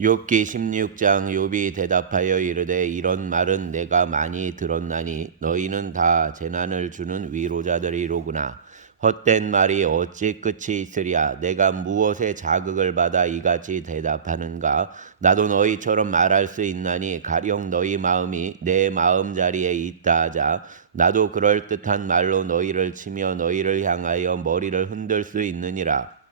욥기 16장. 욥이 대답하여 이르되 이런 말은 내가 많이 들었나니 너희는 다 재난을 주는 위로자들이로구나. 헛된 말이 어찌 끝이 있으랴. 내가 무엇에 자극을 받아 이같이 대답하는가. 나도 너희처럼 말할 수 있나니 가령 너희 마음이 내 마음자리에 있다 하자. 나도 그럴듯한 말로 너희를 치며 너희를 향하여 머리를 흔들 수 있느니라.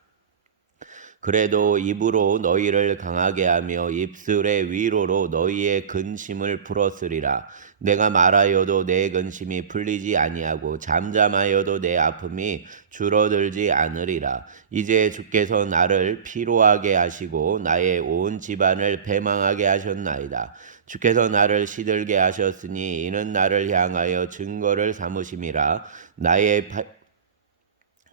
그래도 입으로 너희를 강하게 하며 입술의 위로로 너희의 근심을 풀었으리라. 내가 말하여도 내 근심이 풀리지 아니하고 잠잠하여도 내 아픔이 줄어들지 않으리라. 이제 주께서 나를 피로하게 하시고 나의 온 집안을 패망하게 하셨나이다. 주께서 나를 시들게 하셨으니 이는 나를 향하여 증거를 삼으심이라. 나의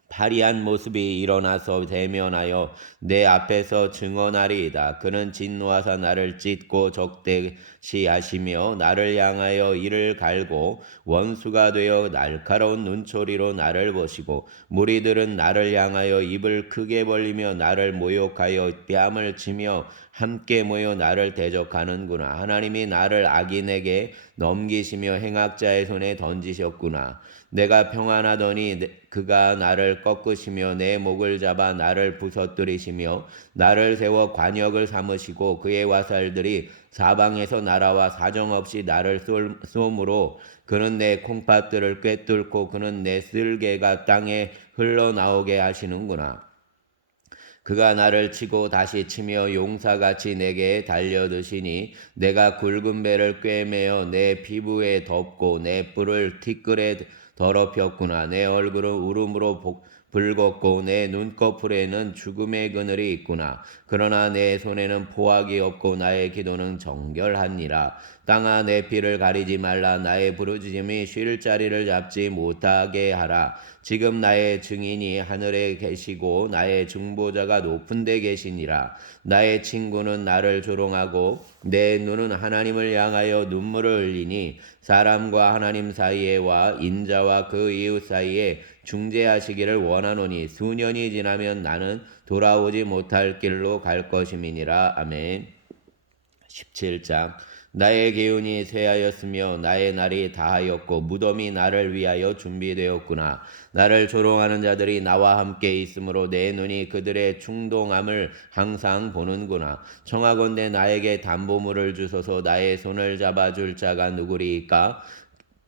파리한 모습이 일어나서 대면하여 내 앞에서 증언하리이다. 그는 진노하사 나를 찢고 적대시 하시며 나를 향하여 이를 갈고 원수가 되어 날카로운 눈초리로 나를 보시고 무리들은 나를 향하여 입을 크게 벌리며 나를 모욕하여 뺨을 치며 함께 모여 나를 대적하는구나. 하나님이 나를 악인에게 넘기시며 행악자의 손에 던지셨구나. 내가 평안하더니 그가 나를 꺾으시며 내 목을 잡아 나를 부서뜨리시며 나를 세워 관역을 삼으시고 그의 화살들이 사방에서 날아와 사정없이 나를 쏘므로 그는 내 콩팥들을 꿰뚫고 그는 내 쓸개가 땅에 흘러나오게 하시는구나. 그가 나를 치고 다시 치며 용사같이 내게 달려드시니 내가 굵은 배를 꿰매어 내 피부에 덮고 내 뿔을 티끌에 더럽혔구나. 내 얼굴은 울음으로 붉었고 내 눈꺼풀에는 죽음의 그늘이 있구나. 그러나 내 손에는 포악이 없고 나의 기도는 정결하니라. 땅아 내 피를 가리지 말라. 나의 부르짖음이 쉴 자리를 잡지 못하게 하라. 지금 나의 증인이 하늘에 계시고 나의 중보자가 높은 데 계시니라. 나의 친구는 나를 조롱하고 내 눈은 하나님을 향하여 눈물을 흘리니 사람과 하나님 사이에와 인자와 그 이웃 사이에 중재하시기를 원하노니 수년이 지나면 나는 돌아오지 못할 길로 갈 것임이니라. 아멘. 17장. 나의 기운이 쇠하였으며 나의 날이 다하였고 무덤이 나를 위하여 준비되었구나. 나를 조롱하는 자들이 나와 함께 있으므로 내 눈이 그들의 충동함을 항상 보는구나. 청하건대 나에게 담보물을 주소서. 나의 손을 잡아줄 자가 누구리이까?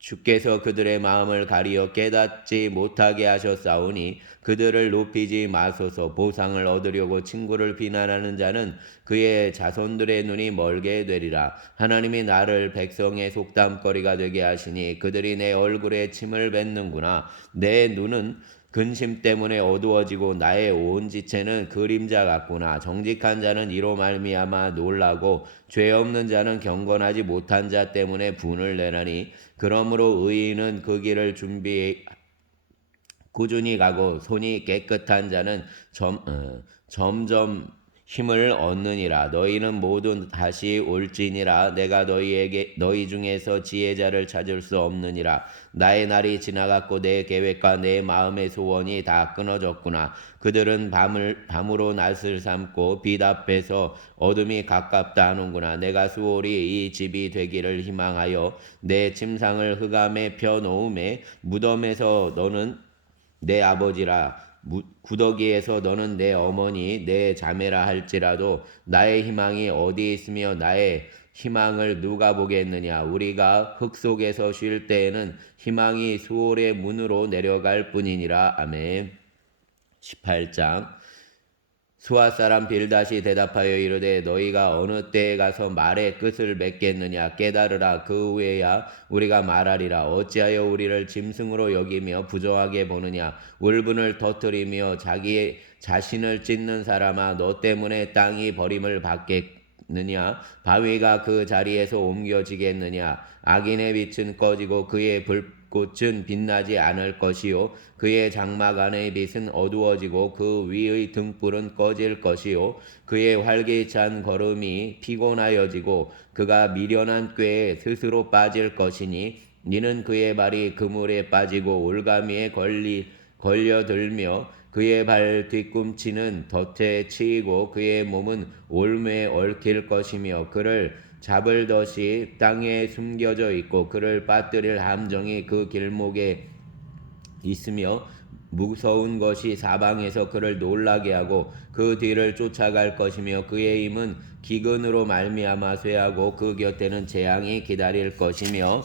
주께서 그들의 마음을 가리어 깨닫지 못하게 하셨사오니 그들을 높이지 마소서. 보상을 얻으려고 친구를 비난하는 자는 그의 자손들의 눈이 멀게 되리라. 하나님이 나를 백성의 속담거리가 되게 하시니 그들이 내 얼굴에 침을 뱉는구나. 내 눈은 근심 때문에 어두워지고 나의 온 지체는 그림자 같구나. 정직한 자는 이로 말미암아 놀라고 죄 없는 자는 경건하지 못한 자 때문에 분을 내나니 그러므로 의인은 그 길을 꾸준히 가고 손이 깨끗한 자는 점점 힘을 얻느니라. 너희는 모두 다시 올지니라. 내가 너희 중에서 지혜자를 찾을 수 없느니라. 나의 날이 지나갔고 내 계획과 내 마음의 소원이 다 끊어졌구나. 그들은 밤으로 낯을 삼고 빛 앞에서 어둠이 가깝다 하는구나. 내가 수월이 이 집이 되기를 희망하여 내 침상을 흑암에 펴놓음에 무덤에서 너는 내 아버지라. 구더기에서 너는 내 어머니 내 자매라 할지라도 나의 희망이 어디 있으며 나의 희망을 누가 보겠느냐. 우리가 흙 속에서 쉴 때에는 희망이 수월의 문으로 내려갈 뿐이니라. 아멘. 18장. 수아 사람 빌닷이 대답하여 이르되 너희가 어느 때에 가서 말의 끝을 맺겠느냐. 깨달으라. 그 후에야 우리가 말하리라. 어찌하여 우리를 짐승으로 여기며 부정하게 보느냐. 울분을 터뜨리며 자기의 자신을 찢는 사람아, 너 때문에 땅이 버림을 받겠느냐. 바위가 그 자리에서 옮겨지겠느냐. 악인의 빛은 꺼지고 그의 불꽃은 빛나지 않을 것이요 그의 장막 안의 빛은 어두워지고 그 위의 등불은 꺼질 것이요 그의 활기찬 걸음이 피곤하여지고 그가 미련한 꾀에 스스로 빠질 것이니 이는 그의 발이 그물에 빠지고 올가미에 걸려들며 그의 발 뒤꿈치는 덫에 치이고 그의 몸은 올무에 얽힐 것이며 그를 잡을 덫이 땅에 숨겨져 있고 그를 빠뜨릴 함정이 그 길목에 있으며 무서운 것이 사방에서 그를 놀라게 하고 그 뒤를 쫓아갈 것이며 그의 힘은 기근으로 말미암아 쇠하고 그 곁에는 재앙이 기다릴 것이며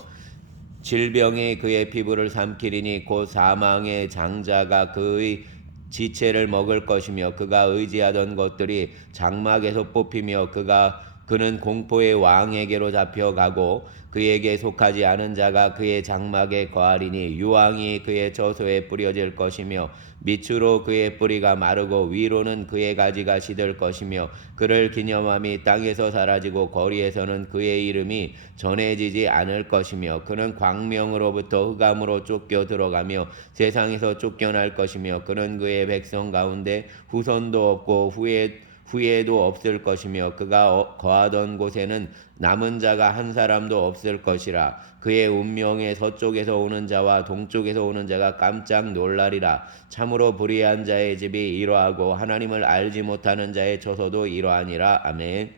질병이 그의 피부를 삼키리니 곧 사망의 장자가 그의 지체를 먹을 것이며 그가 의지하던 것들이 장막에서 뽑히며 그는 공포의 왕에게로 잡혀가고 그에게 속하지 않은 자가 그의 장막에 거하리니 유황이 그의 처소에 뿌려질 것이며 밑으로 그의 뿌리가 마르고 위로는 그의 가지가 시들 것이며 그를 기념함이 땅에서 사라지고 거리에서는 그의 이름이 전해지지 않을 것이며 그는 광명으로부터 흑암으로 쫓겨 들어가며 세상에서 쫓겨날 것이며 그는 그의 백성 가운데 후손도 없고 후회도 없을 것이며 그가 거하던 곳에는 남은 자가 한 사람도 없을 것이라. 그의 운명에 서쪽에서 오는 자와 동쪽에서 오는 자가 깜짝 놀라리라. 참으로 불의한 자의 집이 이러하고 하나님을 알지 못하는 자의 처소도 이러하니라. 아멘.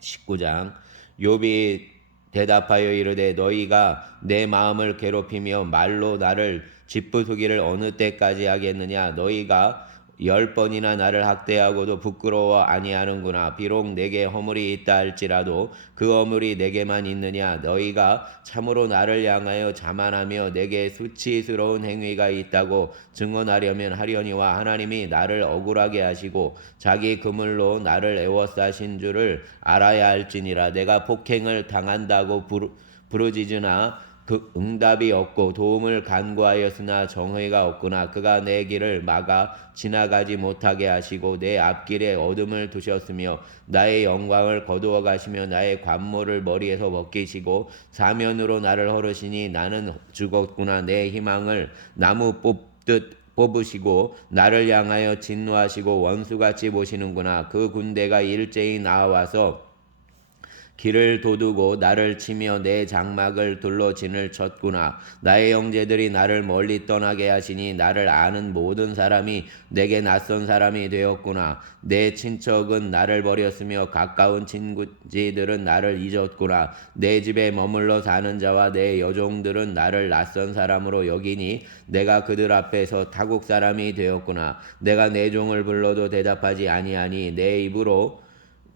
19장. 욥이 대답하여 이르되 너희가 내 마음을 괴롭히며 말로 나를 짓부수기를 어느 때까지 하겠느냐. 너희가 10번이나 나를 학대하고도 부끄러워 아니하는구나. 비록 내게 허물이 있다 할지라도 그 허물이 내게만 있느냐. 너희가 참으로 나를 향하여 자만하며 내게 수치스러운 행위가 있다고 증언하려면 하려니와 하나님이 나를 억울하게 하시고 자기 그물로 나를 애워싸신 줄을 알아야 할지니라. 내가 폭행을 당한다고 부르짖으나 그 응답이 없고 도움을 간구하였으나 정의가 없구나. 그가 내 길을 막아 지나가지 못하게 하시고 내 앞길에 어둠을 두셨으며 나의 영광을 거두어 가시며 나의 관모를 머리에서 벗기시고 사면으로 나를 헐으시니 나는 죽었구나. 내 희망을 나무 뽑듯 뽑으시고 나를 향하여 진노하시고 원수같이 보시는구나. 그 군대가 일제히 나와서 길을 도두고 나를 치며 내 장막을 둘러 진을 쳤구나. 나의 형제들이 나를 멀리 떠나게 하시니 나를 아는 모든 사람이 내게 낯선 사람이 되었구나. 내 친척은 나를 버렸으며 가까운 친구지들은 나를 잊었구나. 내 집에 머물러 사는 자와 내 여종들은 나를 낯선 사람으로 여기니 내가 그들 앞에서 타국 사람이 되었구나. 내가 내 종을 불러도 대답하지 아니하니 내 입으로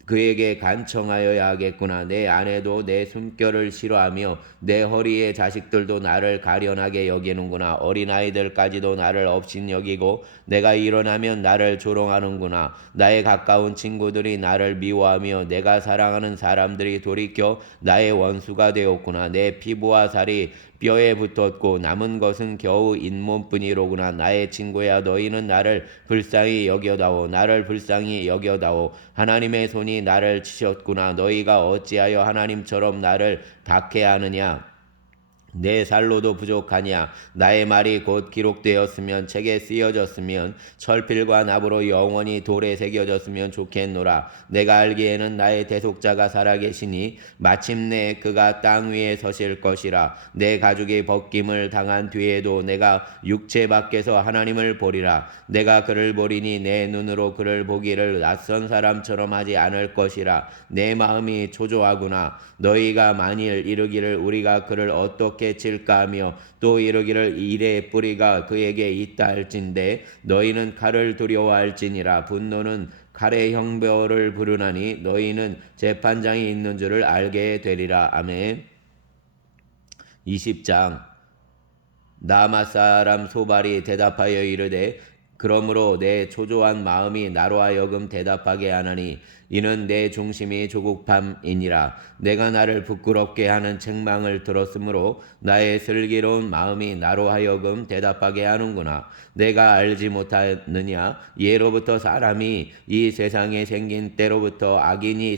그에게 간청하여야 하겠구나. 내 아내도 내 숨결을 싫어하며 내 허리의 자식들도 나를 가련하게 여기는구나. 어린아이들까지도 나를 업신여기고 내가 일어나면 나를 조롱하는구나. 나의 가까운 친구들이 나를 미워하며 내가 사랑하는 사람들이 돌이켜 나의 원수가 되었구나. 내 피부와 살이 뼈에 붙었고 남은 것은 겨우 잇몸뿐이로구나. 나의 친구야 너희는 나를 불쌍히 여겨다오. 나를 불쌍히 여겨다오. 하나님의 손이 나를 치셨구나. 너희가 어찌하여 하나님처럼 나를 박해하느냐. 내 살로도 부족하냐. 나의 말이 곧 기록되었으면 책에 쓰여졌으면 철필과 납으로 영원히 돌에 새겨졌으면 좋겠노라. 내가 알기에는 나의 대속자가 살아계시니 마침내 그가 땅 위에 서실 것이라. 내 가죽이 벗김을 당한 뒤에도 내가 육체 밖에서 하나님을 보리라. 내가 그를 보리니 내 눈으로 그를 보기를 낯선 사람처럼 하지 않을 것이라. 내 마음이 초조하구나. 너희가 만일 이르기를 우리가 그를 어떻게 칠까 하며 또 이르기를 일의 뿌리가 그에게 있다 할진대 너희는 칼을 두려워할지니라. 분노는 칼의 형벌을 부르나니 너희는 재판장이 있는 줄을 알게 되리라. 아멘. 20장. 나맛 사람 소발이 대답하여 이르되 그러므로 내 초조한 마음이 나로 하여금 대답하게 하나니 이는 내 중심이 조급함이니라. 내가 나를 부끄럽게 하는 책망을 들었으므로 나의 슬기로운 마음이 나로 하여금 대답하게 하는구나. 내가 알지 못하느냐. 예로부터 사람이 이 세상에 생긴 때로부터 악인이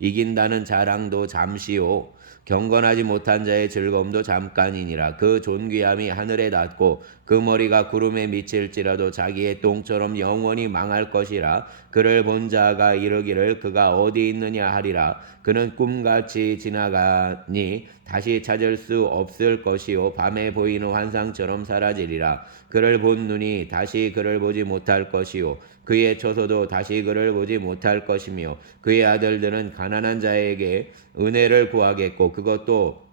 이긴다는 자랑도 잠시요 경건하지 못한 자의 즐거움도 잠깐이니라. 그 존귀함이 하늘에 닿고 그 머리가 구름에 미칠지라도 자기의 똥처럼 영원히 망할 것이라. 그를 본 자가 이르기를 그가 어디 있느냐 하리라. 그는 꿈같이 지나가니 다시 찾을 수 없을 것이요 밤에 보이는 환상처럼 사라지리라. 그를 본 눈이 다시 그를 보지 못할 것이요 그의 처소도 다시 그를 보지 못할 것이며 그의 아들들은 가난한 자에게 은혜를 구하겠고 그것도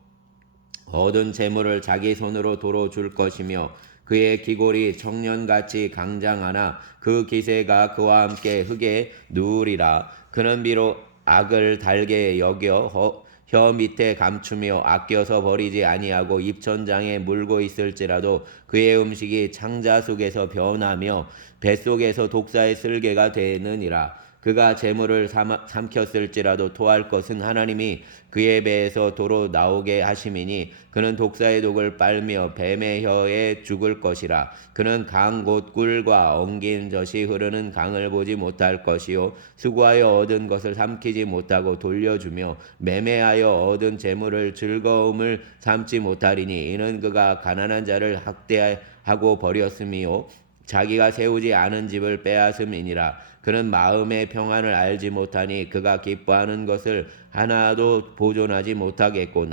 얻은 재물을 자기 손으로 도로 줄 것이며 그의 기골이 청년같이 강장하나 그 기세가 그와 함께 흙에 누우리라. 그는 비록 악을 달게 여겨 혀 밑에 감추며 아껴서 버리지 아니하고 입천장에 물고 있을지라도 그의 음식이 창자 속에서 변하며 뱃속에서 독사의 쓸개가 되느니라. 그가 재물을 삼켰을지라도 토할 것은 하나님이 그의 배에서 도로 나오게 하심이니 그는 독사의 독을 빨며 뱀의 혀에 죽을 것이라. 그는 강 곧 꿀과 엉긴 젖이 흐르는 강을 보지 못할 것이요 수고하여 얻은 것을 삼키지 못하고 돌려주며 매매하여 얻은 재물을 즐거움을 삼지 못하리니 이는 그가 가난한 자를 학대하고 버렸음이요 자기가 세우지 않은 집을 빼앗음이니라. 그는 마음의 평안을 알지 못하니 그가 기뻐하는 것을 하나도 보존하지 못하겠고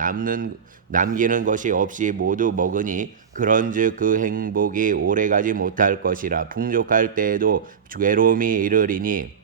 남기는 것이 없이 모두 먹으니 그런즉 그 행복이 오래가지 못할 것이라. 풍족할 때에도 괴로움이 이르리니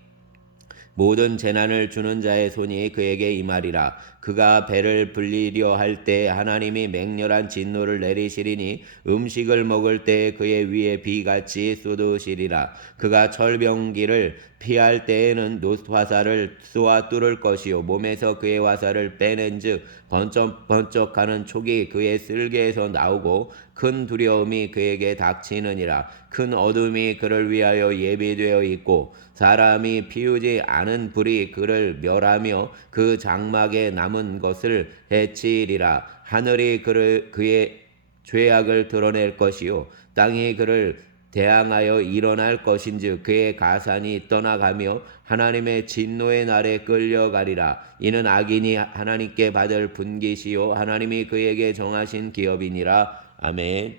모든 재난을 주는 자의 손이 그에게 임하리라. 그가 배를 불리려 할 때 하나님이 맹렬한 진노를 내리시리니 음식을 먹을 때 그의 위에 비같이 쏟으시리라. 그가 철병기를 피할 때에는 화살을 쏘아 뚫을 것이요 몸에서 그의 화살을 빼낸즉 번쩍번쩍하는 촉이 그의 쓸개에서 나오고 큰 두려움이 그에게 닥치느니라. 큰 어둠이 그를 위하여 예비되어 있고 사람이 피우지 않은 불이 그를 멸하며 그 장막에 남은 것을 해치리라. 하늘이 그의 죄악을 드러낼 것이요 땅이 그를 대항하여 일어날 것인즉 그의 가산이 떠나가며 하나님의 진노의 날에 끌려가리라. 이는 악인이 하나님께 받을 분깃이요 하나님이 그에게 정하신 기업이니라. 아멘.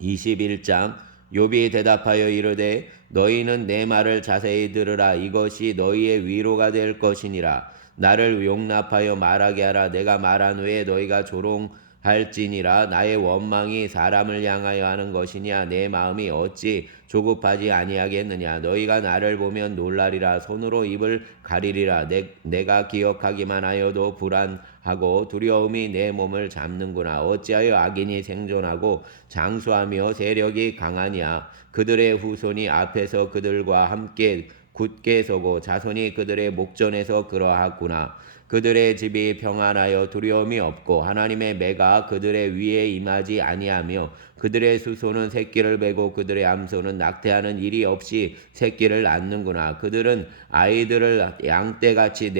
21장 욥이 대답하여 이르되 너희는 내 말을 자세히 들으라. 이것이 너희의 위로가 될 것이니라. 나를 용납하여 말하게 하라. 내가 말한 후에 너희가 조롱할지니라. 나의 원망이 사람을 향하여 하는 것이냐. 내 마음이 어찌 조급하지 아니하겠느냐. 너희가 나를 보면 놀라리라. 손으로 입을 가리리라. 내가 기억하기만 하여도 불안하고 두려움이 내 몸을 잡는구나. 어찌하여 악인이 생존하고 장수하며 세력이 강하냐. 그들의 후손이 앞에서 그들과 함께 굳게 서고 자손이 그들의 목전에서 그러하구나. 그들의 집이 평안하여 두려움이 없고 하나님의 매가 그들의 위에 임하지 아니하며 그들의 수소는 새끼를 베고 그들의 암소는 낙태하는 일이 없이 새끼를 낳는구나. 그들은 아이들을 양떼같이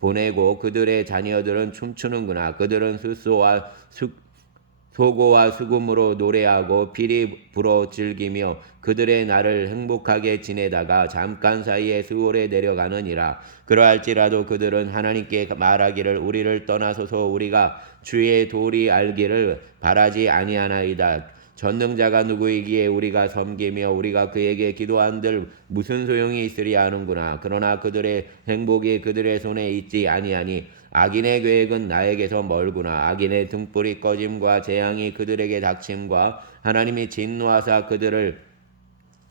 보내고 그들의 자녀들은 춤추는구나. 그들은 소고와 수금으로 노래하고 피리 불어 즐기며 그들의 날을 행복하게 지내다가 잠깐 사이에 수월에 내려가느니라. 그러할지라도 그들은 하나님께 말하기를 우리를 떠나소서 우리가 주의 도리 알기를 바라지 아니하나이다. 전능자가 누구이기에 우리가 섬기며 우리가 그에게 기도한들 무슨 소용이 있으리야 하는구나. 그러나 그들의 행복이 그들의 손에 있지 아니하니 악인의 계획은 나에게서 멀구나. 악인의 등불이 꺼짐과 재앙이 그들에게 닥침과 하나님이 진노하사 그들을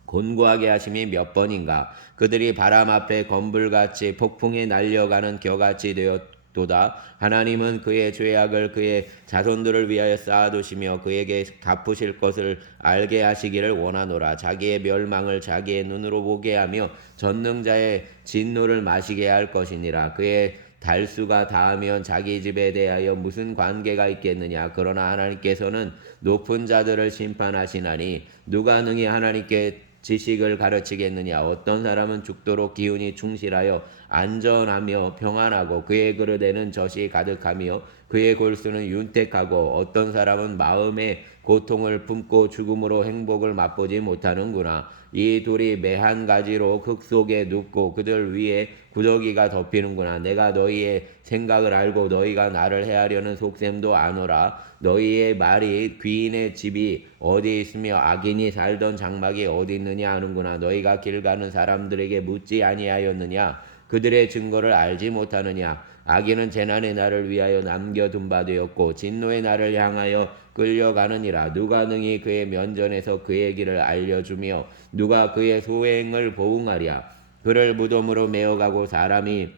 곤고하게 하심이 몇 번인가. 그들이 바람 앞에 건불같이 폭풍에 날려가는 겨같이 되었도다. 하나님은 그의 죄악을 그의 자손들을 위하여 쌓아두시며 그에게 갚으실 것을 알게 하시기를 원하노라. 자기의 멸망을 자기의 눈으로 보게 하며 전능자의 진노를 마시게 할 것이니라. 그의 달수가 닿으면 자기 집에 대하여 무슨 관계가 있겠느냐. 그러나 하나님께서는 높은 자들을 심판하시나니 누가 능히 하나님께 지식을 가르치겠느냐. 어떤 사람은 죽도록 기운이 충실하여 안전하며 평안하고 그의 그릇에는 젖이 가득하며 그의 골수는 윤택하고 어떤 사람은 마음의 고통을 품고 죽음으로 행복을 맛보지 못하는구나. 이 둘이 매 한 가지로 흙 속에 눕고 그들 위에 구더기가 덮이는구나. 내가 너희의 생각을 알고 너희가 나를 해하려는 속셈도 아노라. 너희의 말이 귀인의 집이 어디 있으며 악인이 살던 장막이 어디 있느냐 하는구나. 너희가 길 가는 사람들에게 묻지 아니하였느냐. 그들의 증거를 알지 못하느냐. 악인은 재난의 날을 위하여 남겨둔 바 되었고 진노의 날을 향하여 끌려가느니라. 누가 능히 그의 면전에서 그의 길을 알려주며 누가 그의 소행을 보응하랴. 그를 무덤으로 메어가고 사람이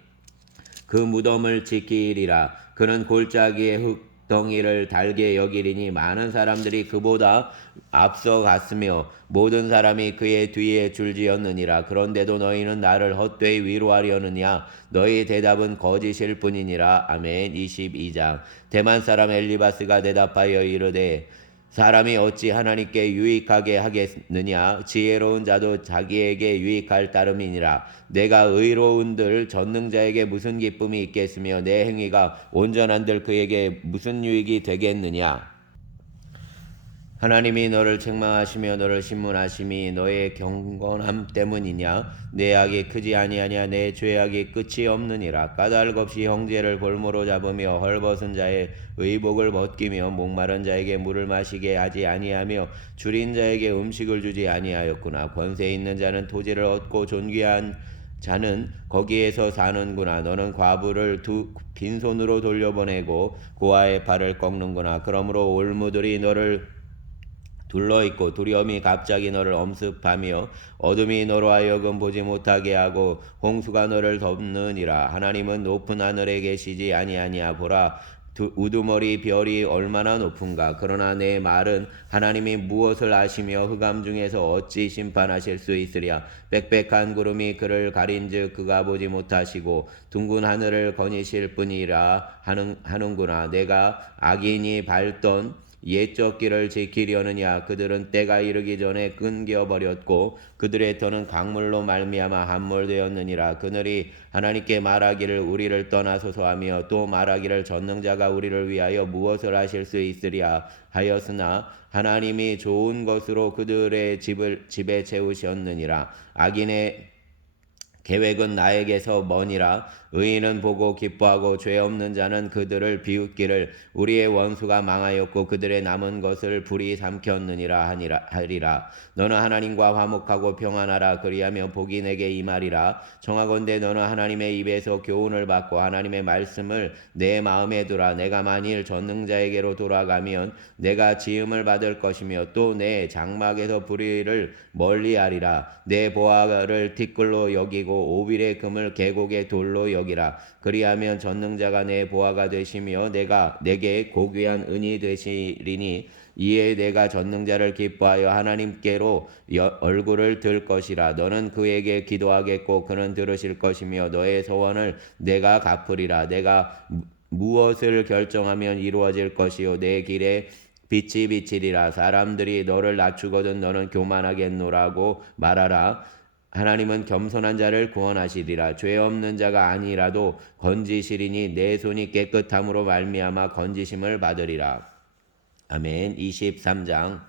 그 무덤을 지키리라. 그는 골짜기의 흙덩이를 달게 여기리니 많은 사람들이 그보다 앞서갔으며 모든 사람이 그의 뒤에 줄지었느니라. 그런데도 너희는 나를 헛되이 위로하려느냐. 너희 대답은 거짓일 뿐이니라. 아멘. 22장. 대만 사람 엘리바스가 대답하여 이르되 사람이 어찌 하나님께 유익하게 하겠느냐. 지혜로운 자도 자기에게 유익할 따름이니라. 내가 의로운들 전능자에게 무슨 기쁨이 있겠으며 내 행위가 온전한들 그에게 무슨 유익이 되겠느냐. 하나님이 너를 책망하시며 너를 신문하심이 너의 경건함 때문이냐. 내 악이 크지 아니하냐. 내 죄악이 끝이 없느니라. 까닭 없이 형제를 볼모로 잡으며 헐벗은 자의 의복을 벗기며 목마른 자에게 물을 마시게 하지 아니하며 줄인 자에게 음식을 주지 아니하였구나. 권세 있는 자는 토지를 얻고 존귀한 자는 거기에서 사는구나. 너는 과부를 빈손으로 돌려보내고 고아의 발을 꺾는구나. 그러므로 올무들이 너를 둘러있고 두려움이 갑자기 너를 엄습하며 어둠이 너로 하여금 보지 못하게 하고 홍수가 너를 덮느니라. 하나님은 높은 하늘에 계시지 아니하냐. 보라 우두머리 별이 얼마나 높은가. 그러나 내 말은 하나님이 무엇을 아시며 흑암 중에서 어찌 심판하실 수 있으랴. 빽빽한 구름이 그를 가린즉 그가 보지 못하시고 둥근 하늘을 거니실 뿐이라 하는구나. 내가 악인이 밟던 옛적 길을 지키려느냐. 그들은 때가 이르기 전에 끊겨버렸고 그들의 터는 강물로 말미암아 함몰되었느니라. 그들이 하나님께 말하기를 우리를 떠나소서 하며 또 말하기를 전능자가 우리를 위하여 무엇을 하실 수 있으랴 하였으나 하나님이 좋은 것으로 그들의 집에 채우셨느니라. 악인의 계획은 나에게서 머니라. 의인은 보고 기뻐하고 죄 없는 자는 그들을 비웃기를 우리의 원수가 망하였고 그들의 남은 것을 불이 삼켰느니라 하리라. 너는 하나님과 화목하고 평안하라. 그리하며 복이 내게 임하리라. 청하건대 너는 하나님의 입에서 교훈을 받고 하나님의 말씀을 내 마음에 두라. 내가 만일 전능자에게로 돌아가면 내가 지음을 받을 것이며 또 내 장막에서 불의를 멀리하리라. 내 보화를 티끌로 여기고 오빌의 금을 계곡의 돌로 여기라. 그리하면 전능자가 내 보화가 되시며 내가 내게 고귀한 은이 되시리니 이에 내가 전능자를 기뻐하여 하나님께로 얼굴을 들 것이라. 너는 그에게 기도하겠고 그는 들으실 것이며 너의 소원을 내가 갚으리라. 내가 무엇을 결정하면 이루어질 것이요 내 길에 빛이 비치리라. 사람들이 너를 낮추거든 너는 교만하겠노라고 말하라. 하나님은 겸손한 자를 구원하시리라. 죄 없는 자가 아니라도 건지시리니 내 손이 깨끗함으로 말미암아 건지심을 받으리라. 아멘. 23장.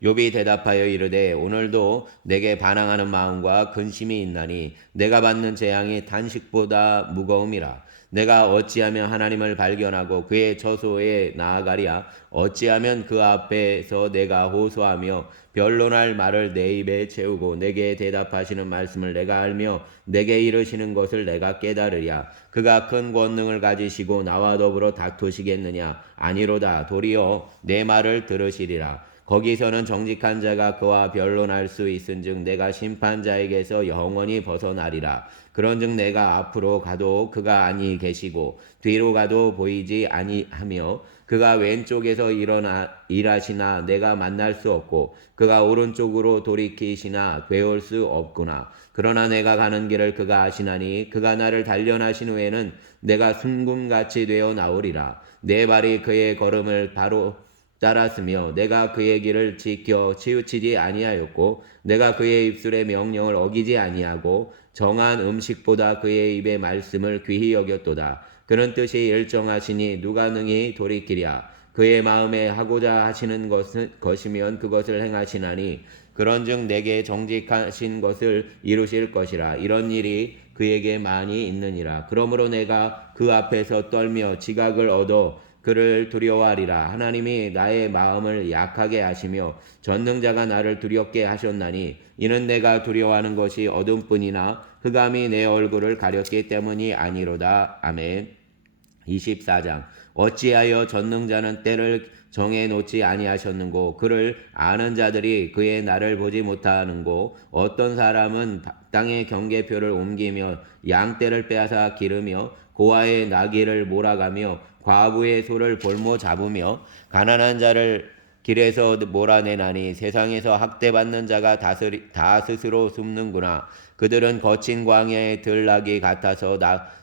욥이 대답하여 이르되 오늘도 내게 반항하는 마음과 근심이 있나니 내가 받는 재앙이 탄식보다 무거움이라. 내가 어찌하면 하나님을 발견하고 그의 처소에 나아가랴. 어찌하면 그 앞에서 내가 호소하며 변론할 말을 내 입에 채우고 내게 대답하시는 말씀을 내가 알며 내게 이르시는 것을 내가 깨달으랴. 그가 큰 권능을 가지시고 나와 더불어 다투시겠느냐. 아니로다. 도리어 내 말을 들으시리라. 거기서는 정직한 자가 그와 변론할 수 있은즉 내가 심판자에게서 영원히 벗어나리라. 그런즉 내가 앞으로 가도 그가 아니 계시고 뒤로 가도 보이지 아니하며 그가 왼쪽에서 일하시나 내가 만날 수 없고 그가 오른쪽으로 돌이키시나 되올 수 없구나. 그러나 내가 가는 길을 그가 아시나니 그가 나를 단련하신 후에는 내가 순금같이 되어 나오리라. 내 발이 그의 걸음을 바로 따랐으며 내가 그의 길을 지켜 치우치지 아니하였고 내가 그의 입술의 명령을 어기지 아니하고 정한 음식보다 그의 입의 말씀을 귀히 여겼도다. 그는 뜻이 일정하시니 누가 능히 돌이키랴. 그의 마음에 하고자 하시는 것이면 그것을 행하시나니 그런즉 내게 정직하신 것을 이루실 것이라. 이런 일이 그에게 많이 있느니라. 그러므로 내가 그 앞에서 떨며 지각을 얻어 그를 두려워하리라. 하나님이 나의 마음을 약하게 하시며 전능자가 나를 두렵게 하셨나니 이는 내가 두려워하는 것이 어둠뿐이나 흑암이 내 얼굴을 가렸기 때문이 아니로다. 아멘. 24장. 어찌하여 전능자는 때를 정해놓지 아니하셨는고 그를 아는 자들이 그의 날을 보지 못하는고 어떤 사람은 땅의 경계표를 옮기며 양떼를 빼앗아 기르며 고아의 나귀를 몰아가며 과부의 소를 볼모 잡으며 가난한 자를 길에서 몰아내나니 세상에서 학대받는 자가 다 스스로 숨는구나. 그들은 거친 광야의 들나귀 같아서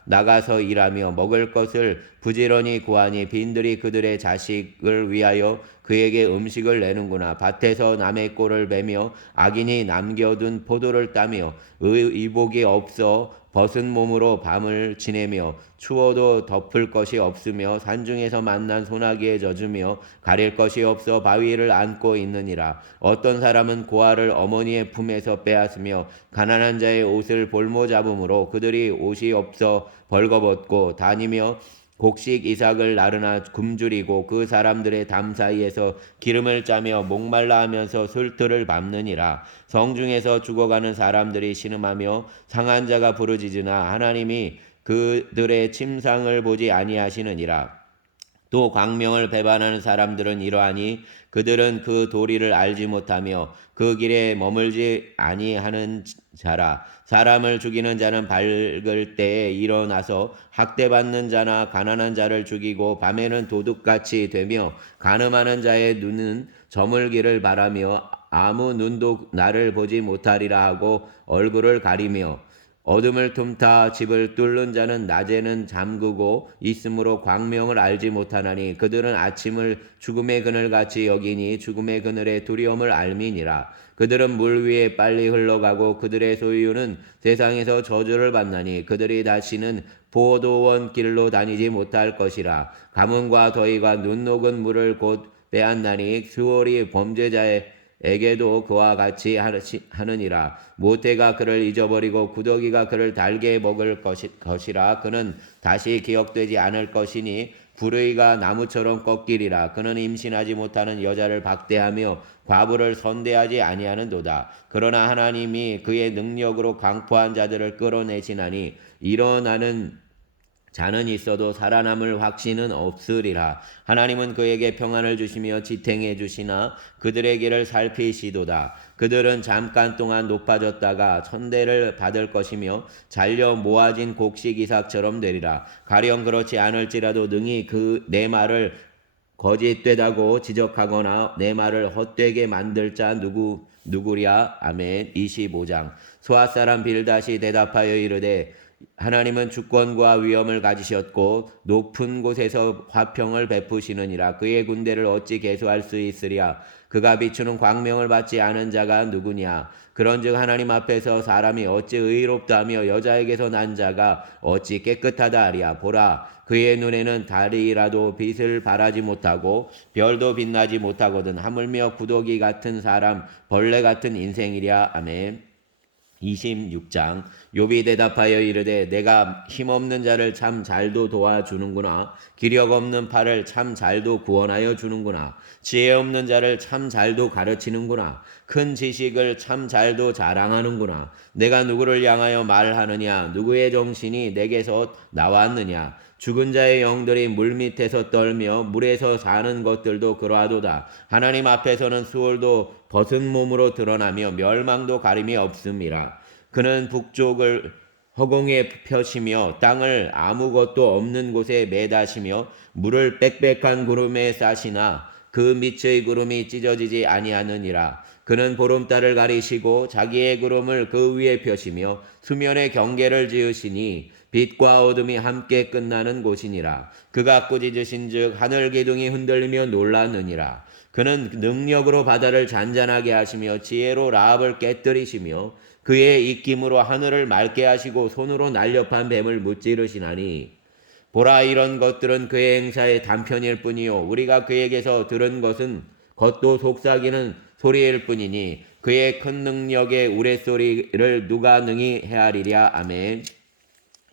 나가서 일하며 먹을 것을 부지런히 구하니 빈들이 그들의 자식을 위하여 그에게 음식을 내는구나. 밭에서 남의 꼴을 베며 악인이 남겨둔 포도를 따며 의복이 없어 벗은 몸으로 밤을 지내며 추워도 덮을 것이 없으며 산중에서 만난 소나기에 젖으며 가릴 것이 없어 바위를 안고 있느니라. 어떤 사람은 고아를 어머니의 품에서 빼앗으며 가난한 자의 옷을 볼모 잡음으로 그들이 옷이 없어 벌거벗고 다니며 곡식 이삭을 나르나 굶주리고 그 사람들의 담 사이에서 기름을 짜며 목말라 하면서 술틀을 밟느니라. 성중에서 죽어가는 사람들이 신음하며 상한 자가 부르짖으나 하나님이 그들의 침상을 보지 아니하시느니라. 또 광명을 배반하는 사람들은 이러하니 그들은 그 도리를 알지 못하며 그 길에 머물지 아니하는 자라. 사람을 죽이는 자는 밝을 때에 일어나서 학대받는 자나 가난한 자를 죽이고 밤에는 도둑같이 되며 간음하는 자의 눈은 저물기를 바라며 아무 눈도 나를 보지 못하리라 하고 얼굴을 가리며 어둠을 틈타 집을 뚫는 자는 낮에는 잠그고 있으므로 광명을 알지 못하나니 그들은 아침을 죽음의 그늘같이 여기니 죽음의 그늘의 두려움을 알미니라. 그들은 물 위에 빨리 흘러가고 그들의 소유는 세상에서 저주를 받나니 그들이 다시는 포도원 길로 다니지 못할 것이라. 가뭄과 더위가 눈 녹은 물을 곧 빼앗나니 수월이 범죄자에게도 그와 같이 하느니라. 모태가 그를 잊어버리고 구더기가 그를 달게 먹을 것이라. 그는 다시 기억되지 않을 것이니 불의가 나무처럼 꺾이리라. 그는 임신하지 못하는 여자를 박대하며 과부를 선대하지 아니하는도다. 그러나 하나님이 그의 능력으로 강포한 자들을 끌어내시나니 일어나는 자는 있어도 살아남을 확신은 없으리라. 하나님은 그에게 평안을 주시며 지탱해 주시나 그들의 길을 살피시도다. 그들은 잠깐 동안 높아졌다가 천대를 받을 것이며 잘려 모아진 곡식 이삭처럼 되리라. 가령 그렇지 않을지라도 능히 내 말을 거짓되다고 지적하거나 내 말을 헛되게 만들 자 누구랴. 아멘. 25장. 소아 사람 빌닷이 대답하여 이르되 하나님은 주권과 위엄을 가지셨고 높은 곳에서 화평을 베푸시느니라. 그의 군대를 어찌 계수할 수 있으랴. 그가 비추는 광명을 받지 않은 자가 누구냐. 그런즉 하나님 앞에서 사람이 어찌 의롭다 하며 여자에게서 난 자가 어찌 깨끗하다 하랴. 보라, 그의 눈에는 달이라도 빛을 발하지 못하고 별도 빛나지 못하거든. 하물며 구더기 같은 사람, 벌레 같은 인생이랴. 아멘. 26장. 욥이 대답하여 이르되 내가 힘없는 자를 참 잘도 도와주는구나. 기력 없는 팔을 참 잘도 구원하여 주는구나. 지혜 없는 자를 참 잘도 가르치는구나. 큰 지식을 참 잘도 자랑하는구나. 내가 누구를 향하여 말하느냐. 누구의 정신이 내게서 나왔느냐. 죽은 자의 영들이 물밑에서 떨며 물에서 사는 것들도 그러하도다. 하나님 앞에서는 수월도 벗은 몸으로 드러나며 멸망도 가림이 없음이라. 그는 북쪽을 허공에 펴시며 땅을 아무것도 없는 곳에 매다시며 물을 빽빽한 구름에 싸시나 그 밑의 구름이 찢어지지 아니하느니라. 그는 보름달을 가리시고 자기의 구름을 그 위에 펴시며 수면의 경계를 지으시니 빛과 어둠이 함께 끝나는 곳이니라. 그가 꾸짖으신즉 하늘 기둥이 흔들리며 놀랐느니라. 그는 능력으로 바다를 잔잔하게 하시며 지혜로 라합을 깨뜨리시며 그의 입김으로 하늘을 맑게 하시고 손으로 날렵한 뱀을 무찌르시나니 보라, 이런 것들은 그의 행사의 단편일 뿐이요 우리가 그에게서 들은 것은 겉도 속삭이는 소리일 뿐이니 그의 큰 능력의 우레소리를 누가 능히 헤아리랴. 아멘.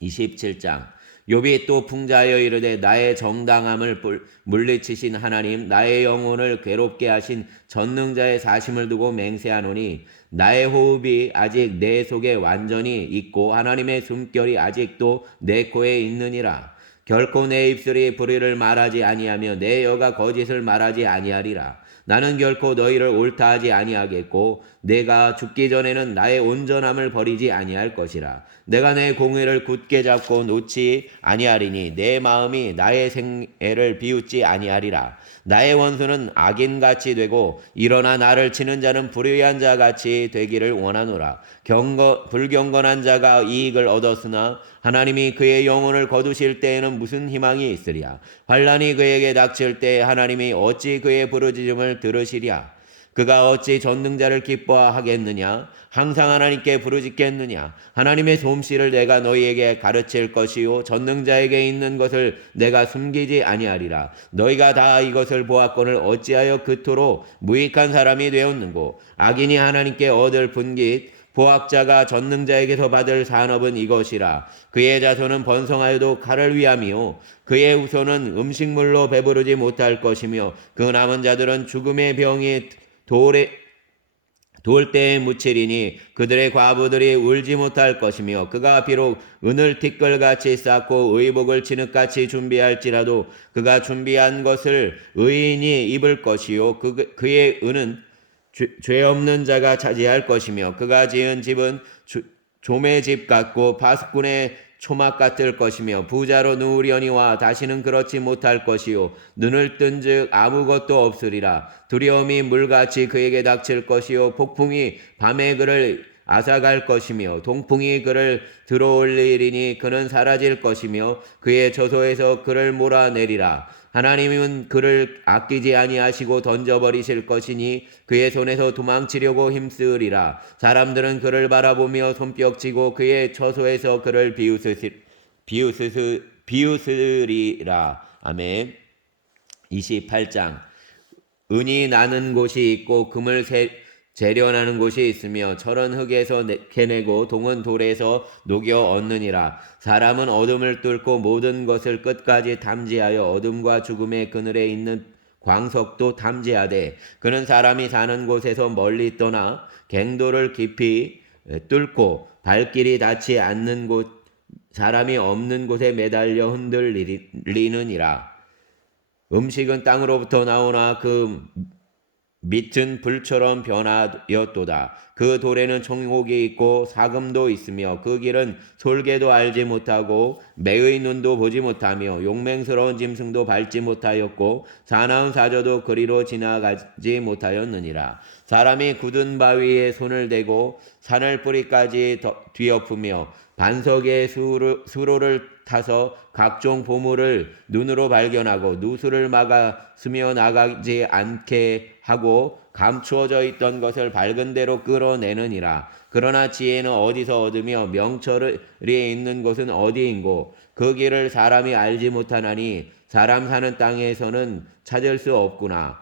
27장. 욥이 또 풍자하여 이르되 나의 정당함을 물리치신 하나님, 나의 영혼을 괴롭게 하신 전능자의 사심을 두고 맹세하노니 나의 호흡이 아직 내 속에 완전히 있고 하나님의 숨결이 아직도 내 코에 있느니라. 결코 내 입술이 불의를 말하지 아니하며 내 혀가 거짓을 말하지 아니하리라. 나는 결코 너희를 옳다 하지 아니하겠고 내가 죽기 전에는 나의 온전함을 버리지 아니할 것이라. 내가 내 공의를 굳게 잡고 놓지 아니하리니 내 마음이 나의 생애를 비웃지 아니하리라. 나의 원수는 악인같이 되고 일어나 나를 치는 자는 불의한 자같이 되기를 원하노라. 불경건한 자가 이익을 얻었으나 하나님이 그의 영혼을 거두실 때에는 무슨 희망이 있으랴. 환난이 그에게 닥칠 때 하나님이 어찌 그의 부르짖음을 들으시랴. 그가 어찌 전능자를 기뻐하겠느냐. 항상 하나님께 부르짖겠느냐. 하나님의 솜씨를 내가 너희에게 가르칠 것이요 전능자에게 있는 것을 내가 숨기지 아니하리라. 너희가 다 이것을 보았거늘 어찌하여 그토록 무익한 사람이 되었는고. 악인이 하나님께 얻을 분깃 보학자가 전능자에게서 받을 산업은 이것이라. 그의 자손은 번성하여도 칼을 위함이요 그의 후손은 음식물로 배부르지 못할 것이며 그 남은 자들은 죽음의 병이 돌대에 묻히리니 그들의 과부들이 울지 못할 것이며 그가 비록 은을 티끌같이 쌓고 의복을 진흙같이 준비할지라도 그가 준비한 것을 의인이 입을 것이요 그의 은은 죄 없는 자가 차지할 것이며 그가 지은 집은 조매 집 같고 파수꾼의 초막 같을 것이며 부자로 누우려니와 다시는 그렇지 못할 것이요 눈을 뜬즉 아무것도 없으리라. 두려움이 물같이 그에게 닥칠 것이요 폭풍이 밤에 그를 앗아갈 것이며 동풍이 그를 들어올리리니 그는 사라질 것이며 그의 저소에서 그를 몰아내리라. 하나님은 그를 아끼지 아니하시고 던져버리실 것이니 그의 손에서 도망치려고 힘쓰리라. 사람들은 그를 바라보며 손뼉치고 그의 처소에서 그를 비웃으리라. 아멘. 28장. 은이 나는 곳이 있고 금을 재련하는 곳이 있으며 철은 흙에서 캐내고 동은 돌에서 녹여 얻느니라. 사람은 어둠을 뚫고 모든 것을 끝까지 탐지하여 어둠과 죽음의 그늘에 있는 광석도 탐지하되 그는 사람이 사는 곳에서 멀리 떠나 갱도를 깊이 뚫고 발길이 닿지 않는 곳 사람이 없는 곳에 매달려 흔들리느니라. 음식은 땅으로부터 나오나 그 밑은 불처럼 변하였도다. 그 돌에는 총옥이 있고 사금도 있으며 그 길은 솔개도 알지 못하고 매의 눈도 보지 못하며 용맹스러운 짐승도 밟지 못하였고 사나운 사자도 그리로 지나가지 못하였느니라. 사람이 굳은 바위에 손을 대고 산을 뿌리까지 뒤엎으며 반석의 수로를 타서 각종 보물을 눈으로 발견하고 누수를 막아 스며 나가지 않게 하고 감추어져 있던 것을 밝은 대로 끌어내느니라. 그러나 지혜는 어디서 얻으며 명철이 있는 곳은 어디인고 그 길을 사람이 알지 못하나니 사람 사는 땅에서는 찾을 수 없구나.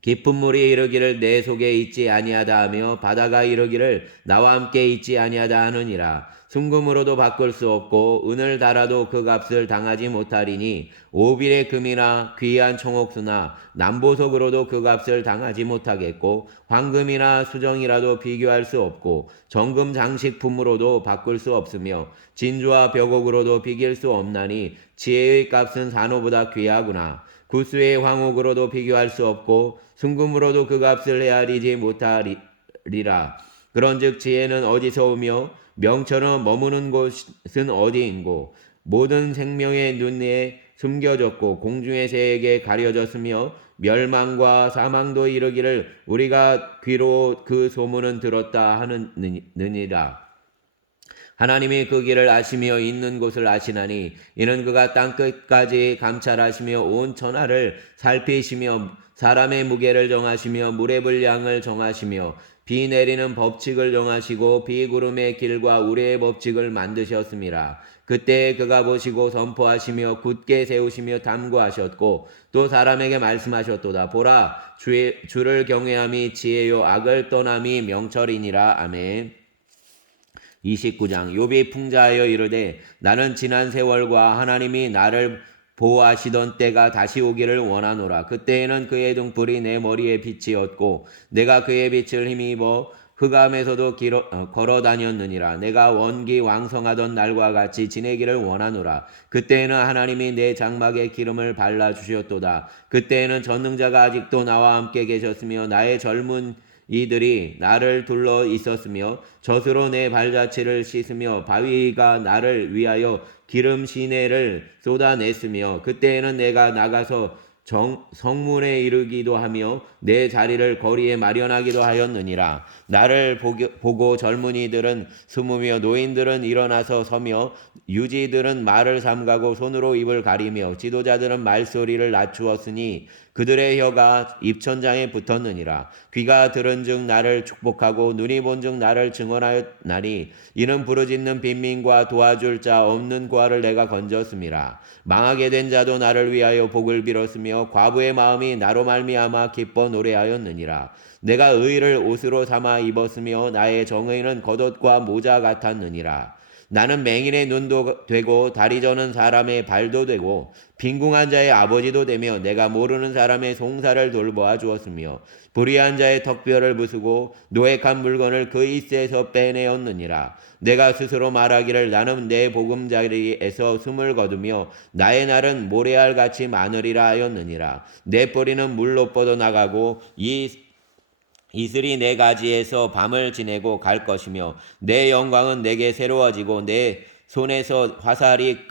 깊은 물이 이르기를 내 속에 있지 아니하다 하며 바다가 이르기를 나와 함께 있지 아니하다 하느니라. 순금으로도 바꿀 수 없고 은을 달아도 그 값을 당하지 못하리니 오빌의 금이나 귀한 청옥수나 남보석으로도 그 값을 당하지 못하겠고 황금이나 수정이라도 비교할 수 없고 정금 장식품으로도 바꿀 수 없으며 진주와 벽옥으로도 비길 수 없나니 지혜의 값은 산호보다 귀하구나. 구수의 황옥으로도 비교할 수 없고 순금으로도 그 값을 헤아리지 못하리라. 그런즉 지혜는 어디서 오며 명철은 머무는 곳은 어디인고 모든 생명의 눈에 숨겨졌고 공중의 새에게 가려졌으며 멸망과 사망도 이르기를 우리가 귀로 그 소문은 들었다 하느니라. 하나님이 그 길을 아시며 있는 곳을 아시나니 이는 그가 땅끝까지 감찰하시며 온 천하를 살피시며 사람의 무게를 정하시며 물의 분량을 정하시며 비 내리는 법칙을 정하시고 비구름의 길과 우레의 법칙을 만드셨음이라. 그때 그가 보시고 선포하시며 굳게 세우시며 탐구하셨고 또 사람에게 말씀하셨도다. 보라, 주를 경외함이 지혜요 악을 떠남이 명철이니라. 아멘. 29장 욥이 풍자하여 이르되 나는 지난 세월과 하나님이 나를 보호하시던 때가 다시 오기를 원하노라. 그때에는 그의 등불이 내 머리에 빛이었고 내가 그의 빛을 힘입어 흑암에서도 걸어 다녔느니라. 내가 원기 왕성하던 날과 같이 지내기를 원하노라. 그때에는 하나님이 내 장막에 기름을 발라 주셨도다. 그때에는 전능자가 아직도 나와 함께 계셨으며 나의 젊은 이들이 나를 둘러 있었으며 젖으로 내 발자취를 씻으며 바위가 나를 위하여 기름 시내를 쏟아냈으며 그때에는 내가 나가서 성문에 이르기도 하며 내 자리를 거리에 마련하기도 하였느니라. 나를 보고 젊은이들은 숨으며 노인들은 일어나서 서며 유지들은 말을 삼가고 손으로 입을 가리며 지도자들은 말소리를 낮추었으니 그들의 혀가 입천장에 붙었느니라. 귀가 들은즉 나를 축복하고 눈이 본즉 나를 증언하였나니 이는 부르짖는 빈민과 도와줄 자 없는 고아를 내가 건졌음이라. 망하게 된 자도 나를 위하여 복을 빌었으며 과부의 마음이 나로 말미암아 기뻐 노래하였느니라. 내가 의를 옷으로 삼아 입었으며 나의 정의는 겉옷과 모자 같았느니라. 나는 맹인의 눈도 되고 다리 저는 사람의 발도 되고 빈궁한 자의 아버지도 되며 내가 모르는 사람의 송사를 돌보아 주었으며 불의한 자의 턱뼈를 부수고 노획한 물건을 그 입새에서 빼내었느니라. 내가 스스로 말하기를 나는 내 보금자리에서 숨을 거두며 나의 날은 모래알같이 많으리라 하였느니라. 내 뿌리는 물로 뻗어나가고 이슬이 내 가지에서 밤을 지내고 갈 것이며 내 영광은 내게 새로워지고 내 손에서 화살이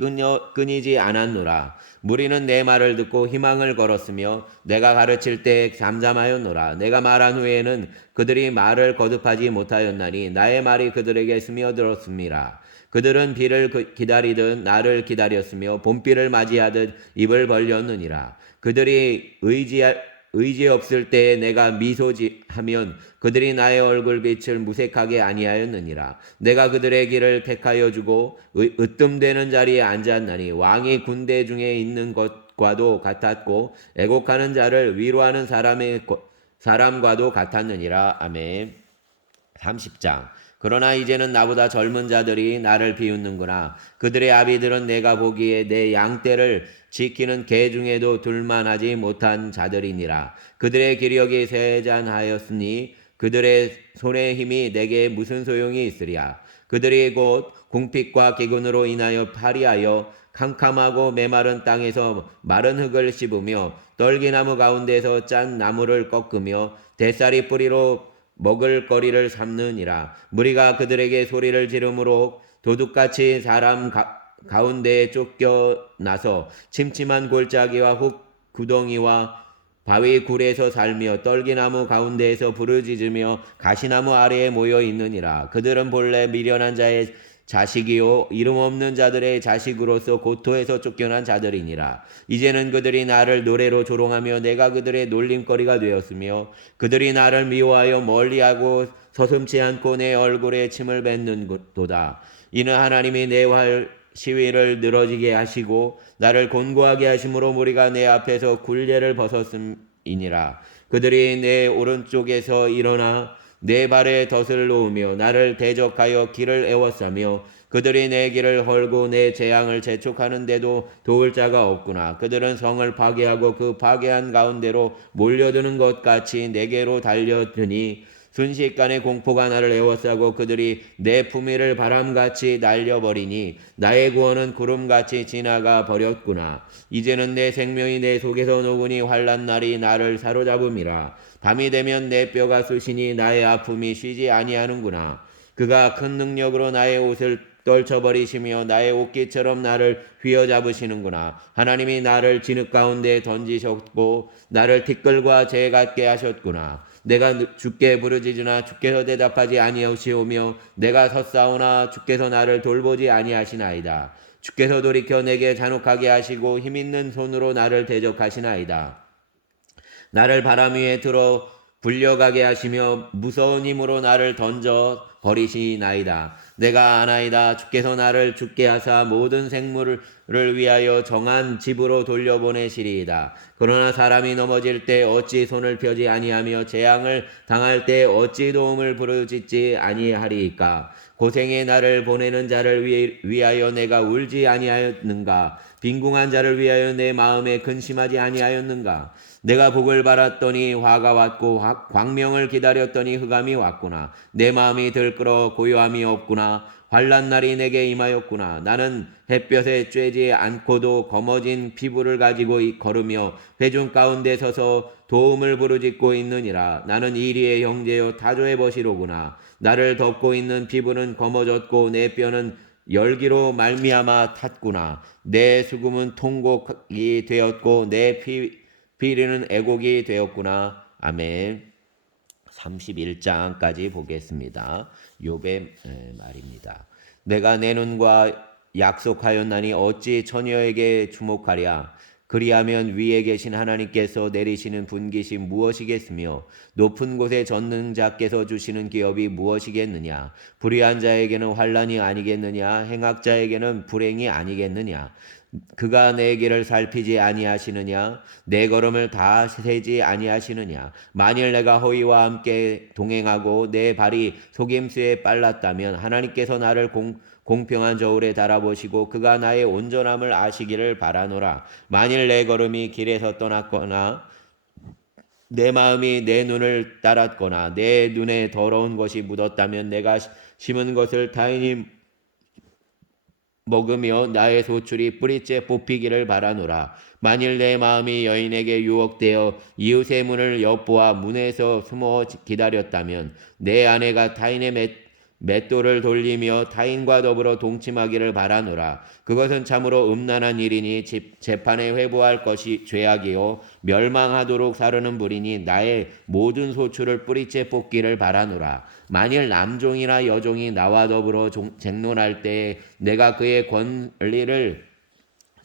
끊이지 않았노라. 무리는 내 말을 듣고 희망을 걸었으며 내가 가르칠 때 잠잠하였노라. 내가 말한 후에는 그들이 말을 거듭하지 못하였나니 나의 말이 그들에게 스며들었음이라. 그들은 비를 기다리듯 나를 기다렸으며 봄비를 맞이하듯 입을 벌렸느니라. 그들이 의지 없을 때에 내가 미소하면 그들이 나의 얼굴빛을 무색하게 아니하였느니라. 내가 그들의 길을 택하여 주고 으뜸되는 자리에 앉았나니 왕이 군대 중에 있는 것과도 같았고 애곡하는 자를 위로하는 사람과도 같았느니라. 아멘. 30장 그러나 이제는 나보다 젊은 자들이 나를 비웃는구나. 그들의 아비들은 내가 보기에 내 양떼를 지키는 개 중에도 둘만하지 못한 자들이니라. 그들의 기력이 세잔하였으니 그들의 손의 힘이 내게 무슨 소용이 있으랴. 그들이 곧 궁핍과 기근으로 인하여 파리하여 캄캄하고 메마른 땅에서 마른 흙을 씹으며 떨기나무 가운데서 짠 나무를 꺾으며 대쌀이 뿌리로 먹을 거리를 삼느니라. 무리가 그들에게 소리를 지르므로 도둑같이 사람 가운데에 쫓겨나서 침침한 골짜기와 흙 구덩이와 바위 굴에서 살며 떨기나무 가운데에서 부르짖으며 가시나무 아래에 모여 있느니라. 그들은 본래 미련한 자의 자식이요 이름 없는 자들의 자식으로서 고토에서 쫓겨난 자들이니라. 이제는 그들이 나를 노래로 조롱하며 내가 그들의 놀림거리가 되었으며 그들이 나를 미워하여 멀리하고 서슴지 않고 내 얼굴에 침을 뱉는도다. 이는 하나님이 내 시위를 늘어지게 하시고 나를 곤고하게 하심으로 무리가 내 앞에서 굴레를 벗었음이니라. 그들이 내 오른쪽에서 일어나 내 발에 덫을 놓으며 나를 대적하여 길을 에워싸며 그들이 내 길을 헐고 내 재앙을 재촉하는데도 도울 자가 없구나. 그들은 성을 파괴하고 그 파괴한 가운데로 몰려드는 것 같이 내게로 달려드니 순식간에 공포가 나를 에워싸고 그들이 내 품위를 바람같이 날려버리니 나의 구원은 구름같이 지나가 버렸구나. 이제는 내 생명이 내 속에서 녹으니 환난 날이 나를 사로잡음이라. 밤이 되면 내 뼈가 쑤시니 나의 아픔이 쉬지 아니하는구나. 그가 큰 능력으로 나의 옷을 떨쳐버리시며 나의 옷깃처럼 나를 휘어잡으시는구나. 하나님이 나를 진흙 가운데 던지셨고 나를 티끌과 재 같게 하셨구나. 내가 주께 부르짖으나 주께서 대답하지 아니하시오며 내가 섰사오나 주께서 나를 돌보지 아니하시나이다. 주께서 돌이켜 내게 잔혹하게 하시고 힘있는 손으로 나를 대적하시나이다. 나를 바람 위에 들어 불려가게 하시며 무서운 힘으로 나를 던져 버리시나이다. 내가 아나이다. 주께서 나를 죽게 하사 모든 생물을 위하여 정한 집으로 돌려보내시리이다. 그러나 사람이 넘어질 때 어찌 손을 펴지 아니하며 재앙을 당할 때 어찌 도움을 부르짖지 아니하리이까. 고생의 나를 보내는 자를 위하여 내가 울지 아니하였는가. 빈궁한 자를 위하여 내 마음에 근심하지 아니하였는가. 내가 복을 바랐더니 화가 왔고 광명을 기다렸더니 흑암이 왔구나. 내 마음이 들끓어 고요함이 없구나. 환난 날이 내게 임하였구나. 나는 햇볕에 쬐지 않고도 검어진 피부를 가지고 걸으며 회중 가운데 서서 도움을 부르짖고 있느니라. 나는 이리의 형제요 타조의 벗이로구나. 나를 덮고 있는 피부는 검어졌고 내 뼈는 열기로 말미암아 탔구나. 내 수금은 통곡이 되었고 내 피리는 애곡이 되었구나. 아멘. 31장까지 보겠습니다. 욥의 말입니다. 내가 내 눈과 약속하였나니 어찌 처녀에게 주목하랴. 그리하면 위에 계신 하나님께서 내리시는 분깃이 무엇이겠으며 높은 곳에 전능자께서 주시는 기업이 무엇이겠느냐. 불의한 자에게는 환난이 아니겠느냐. 행악자에게는 불행이 아니겠느냐. 그가 내 길을 살피지 아니하시느냐. 내 걸음을 다 세지 아니하시느냐. 만일 내가 허위와 함께 동행하고 내 발이 속임수에 빨랐다면 하나님께서 나를 공평한 저울에 달아보시고 그가 나의 온전함을 아시기를 바라노라. 만일 내 걸음이 길에서 떠났거나 내 마음이 내 눈을 따랐거나 내 눈에 더러운 것이 묻었다면 내가 심은 것을 타인이 먹으며 나의 소출이 뿌리째 뽑히기를 바라노라. 만일 내 마음이 여인에게 유혹되어 이웃의 문을 엿보아 문에서 숨어 기다렸다면 내 아내가 타인의 맷돌을 돌리며 타인과 더불어 동침하기를 바라노라. 그것은 참으로 음란한 일이니 재판에 회부할 것이 죄악이요 멸망하도록 사르는 불이니 나의 모든 소출을 뿌리째 뽑기를 바라노라. 만일 남종이나 여종이 나와 더불어 쟁론할 때에 내가 그의 권리를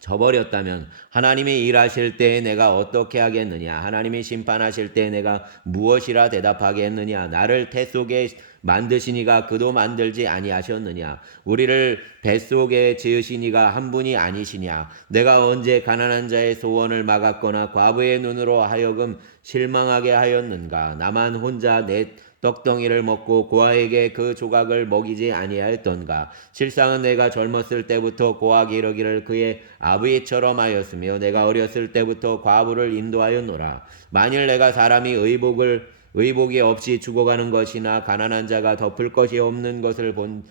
저버렸다면 하나님이 일하실 때에 내가 어떻게 하겠느냐. 하나님이 심판하실 때에 내가 무엇이라 대답하겠느냐. 나를 태 속에 만드신 이가 그도 만들지 아니하셨느냐. 우리를 뱃속에 지으신 이가 한 분이 아니시냐. 내가 언제 가난한 자의 소원을 막았거나 과부의 눈으로 하여금 실망하게 하였는가. 나만 혼자 내 떡덩이를 먹고 고아에게 그 조각을 먹이지 아니하였던가. 실상은 내가 젊었을 때부터 고아가 이르기를 그의 아버지처럼 하였으며 내가 어렸을 때부터 과부를 인도하였노라. 만일 내가 사람이 의복이 없이 죽어가는 것이나 가난한 자가 덮을 것이 없는 것을 못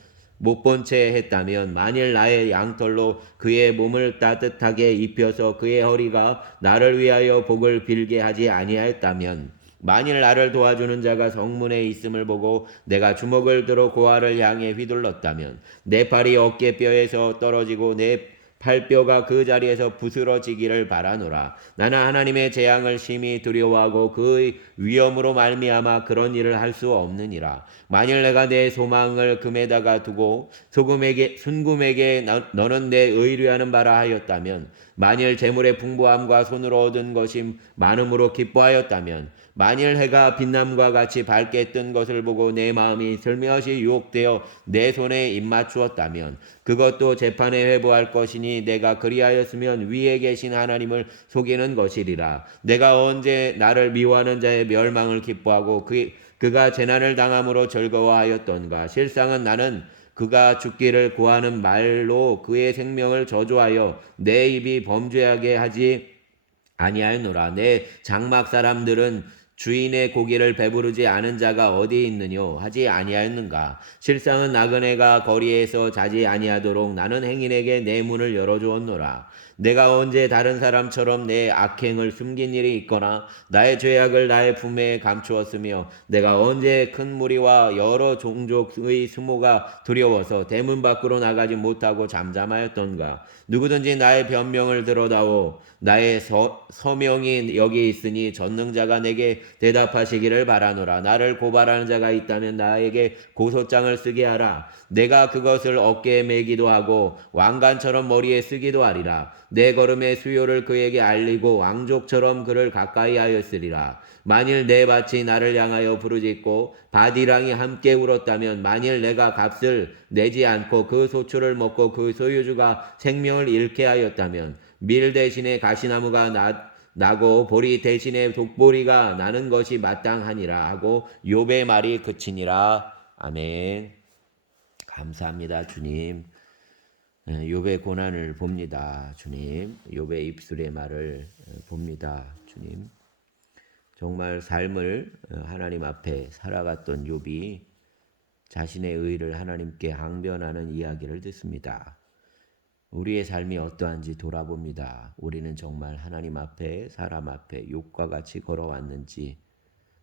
본 채 했다면 만일 나의 양털로 그의 몸을 따뜻하게 입혀서 그의 허리가 나를 위하여 복을 빌게 하지 아니하였다면 만일 나를 도와주는 자가 성문에 있음을 보고 내가 주먹을 들어 고아를 향해 휘둘렀다면 내 팔이 어깨뼈에서 떨어지고 내 팔뼈가 그 자리에서 부스러지기를 바라노라. 나는 하나님의 재앙을 심히 두려워하고 그의 위엄으로 말미암아 그런 일을 할 수 없느니라. 만일 내가 내 소망을 금에다가 두고 순금에게 너는 내 의뢰하는 바라 하였다면 만일 재물의 풍부함과 손으로 얻은 것이 많음으로 기뻐하였다면 만일 해가 빛남과 같이 밝게 뜬 것을 보고 내 마음이 슬며시 유혹되어 내 손에 입맞추었다면 그것도 재판에 회부할 것이니 내가 그리하였으면 위에 계신 하나님을 속이는 것이리라. 내가 언제 나를 미워하는 자의 멸망을 기뻐하고 그가 재난을 당함으로 즐거워하였던가. 실상은 나는 그가 죽기를 구하는 말로 그의 생명을 저주하여 내 입이 범죄하게 하지 아니하였노라. 내 장막 사람들은 주인의 고기를 배부르지 않은 자가 어디 있느뇨 하지 아니하였는가. 실상은 나그네가 거리에서 자지 아니하도록 나는 행인에게 내 문을 열어주었노라. 내가 언제 다른 사람처럼 내 악행을 숨긴 일이 있거나 나의 죄악을 나의 품에 감추었으며 내가 언제 큰 무리와 여러 종족의 수모가 두려워서 대문 밖으로 나가지 못하고 잠잠하였던가. 누구든지 나의 변명을 들어다오. 나의 서명이 여기 있으니 전능자가 내게 대답하시기를 바라노라. 나를 고발하는 자가 있다면 나에게 고소장을 쓰게 하라. 내가 그것을 어깨에 매기도 하고 왕관처럼 머리에 쓰기도 하리라. 내 걸음의 수요를 그에게 알리고 왕족처럼 그를 가까이 하였으리라. 만일 내 밭이 나를 향하여 부르짖고 밭이랑이 함께 울었다면, 만일 내가 값을 내지 않고 그 소출을 먹고 그 소유주가 생명을 잃게 하였다면, 밀 대신에 가시나무가 나고 보리 대신에 독보리가 나는 것이 마땅하니라 하고 욥의 말이 그치니라. 아멘. 감사합니다, 주님. 욥의 고난을 봅니다, 주님. 욥의 입술의 말을 봅니다, 주님. 정말 삶을 하나님 앞에 살아갔던 욥이 자신의 의를 하나님께 항변하는 이야기를 듣습니다. 우리의 삶이 어떠한지 돌아봅니다. 우리는 정말 하나님 앞에, 사람 앞에 욥과 같이 걸어왔는지,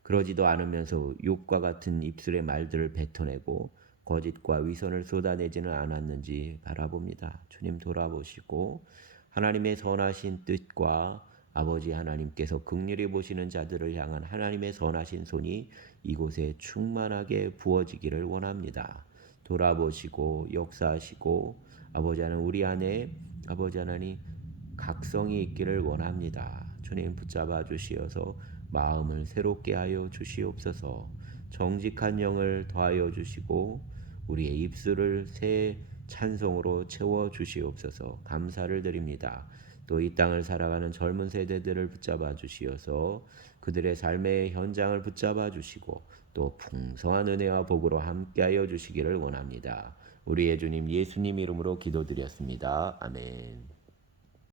그러지도 않으면서 욥과 같은 입술의 말들을 뱉어내고 거짓과 위선을 쏟아내지는 않았는지 바라봅니다. 주님 돌아보시고 하나님의 선하신 뜻과 아버지 하나님께서 긍휼히 보시는 자들을 향한 하나님의 선하신 손이 이곳에 충만하게 부어지기를 원합니다. 돌아보시고 역사하시고 아버지 하나님 우리 안에 아버지 하나님 각성이 있기를 원합니다. 주님 붙잡아 주시어서 마음을 새롭게 하여 주시옵소서. 정직한 영을 더하여 주시고 우리의 입술을 새 찬송으로 채워 주시옵소서. 감사를 드립니다. 또 이 땅을 살아가는 젊은 세대들을 붙잡아 주시어서 그들의 삶의 현장을 붙잡아 주시고 또 풍성한 은혜와 복으로 함께하여 주시기를 원합니다. 우리의 주님 예수님 이름으로 기도드렸습니다. 아멘.